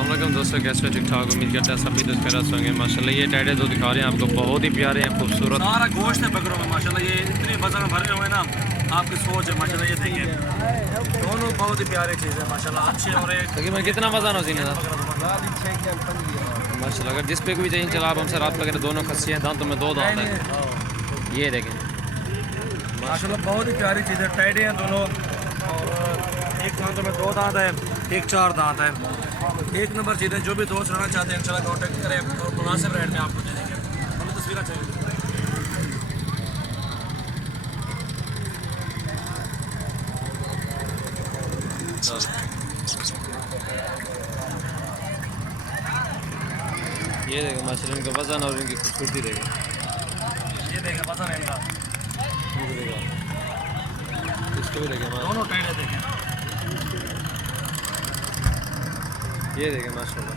अस्सलाम वालेकुम दोस्तों, कैसे हो? ठीक ठाक, उम्मीद करते हैं सभी दोस्त खैरियत से होंगे। माशाल्लाह ये टाइडे जो दिखा रहे हैं आपको बहुत ही प्यारे हैं, खूबसूरत। सारा गोश्त है बकरों में माशाल्लाह, ये इतने वजन में भरे हुए हैं ना, आपकी सोच है माशाल्लाह। ये देखिए दोनों बहुत ही प्यारी चीज़ है माशाल्लाह, अच्छे। और एक तकरीबन कितना वजन हो सीने माशाल्लाह। अगर जिस पे भी चाहिए चला आप हमसे रात वगैरह दोनों खस्सी हैं, दांतों में 2 दांत हैं। ये देखें माशाल्लाह बहुत ही प्यारी चीज़ है। टाइडे हैं दोनों, और एक दांतों में 2 दांत है, एक 4 दांत है। एक नंबर चीज़ है। जो भी दोस्त रहना चाहते हैं इंशाल्लाह कॉन्टैक्ट करें और मुनासिब रेट में आपको दे देंगे। हमें तस्वीरें चाहिए। ये देखें माशाल्लाह, इनका वजन और इनकी खूबसूरती देखें। ये देखें वजन है इनका, इसको भी देखें दोनों टाइडे देखें। ये देखें माशाल्लाह।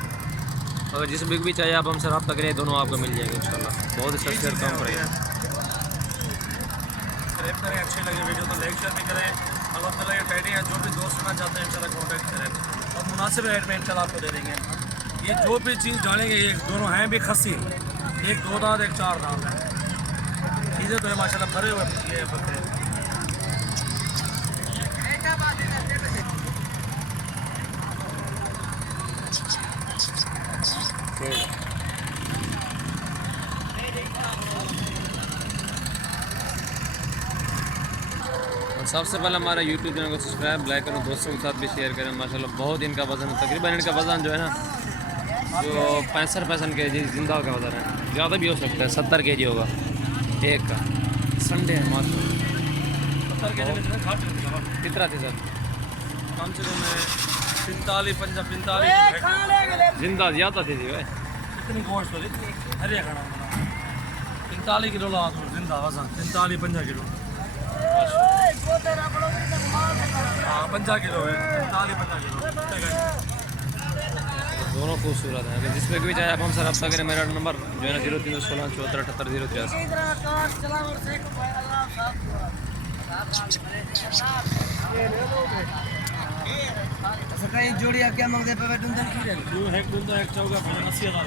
अगर जिस बिग भी चाहिए आप हमसे रब्ता करें, दोनों आपको मिल जाएंगे इंशाल्लाह। बहुत ही सस्ते और कम पड़ेगा। सब्सक्राइब करें, अच्छी लगे वीडियो तो लाइक शेयर भी करें। अल्हम्दुलिल्लाह ये टाइडे हैं, जो भी दोस्त रहना चाहते हैं इंशाल्लाह कॉन्टैक्ट करें और मुनासिब रेट में इंशाल्लाह आपको दे देंगे। ये जो भी चीज़ डालेंगे, ये दोनों हैं भी खस्सी, एक 2 दांत एक 4 दांत है। चीज़ें तो है माशाल्लाह भरे हुए ये बकरे। सबसे पहले हमारा यूट्यूब चैनल को सब्सक्राइब, लाइक करें, दोस्तों के साथ भी शेयर करें। माशाल्लाह बहुत इनका वजन है, तकरीबन इनका वजन जो है ना जो 65 के जी जिंदा का वजन है। ज़्यादा भी हो सकता है, 70 के जी होगा एक का। संडे है माशाल्लाह। कितना थी सर? कम से कम 45 45 जिंदा ज़्यादा थी जी भाई। इतनी गोश्त वाली इतनी हरिया खाना 45 किलो ला दो जिंदा वजन, 45 50 किलो। हाँ 50 किलो है, 45 50 किलो। दोनों खूबसूरत हैं। अगर जिस पे भी चाहे आप हमसे रब्ता करें। मेरा नंबर जो है ना 0316 74 78 083। कहीं जोड़ी क्या मंगते पे बैठूं एक 80,000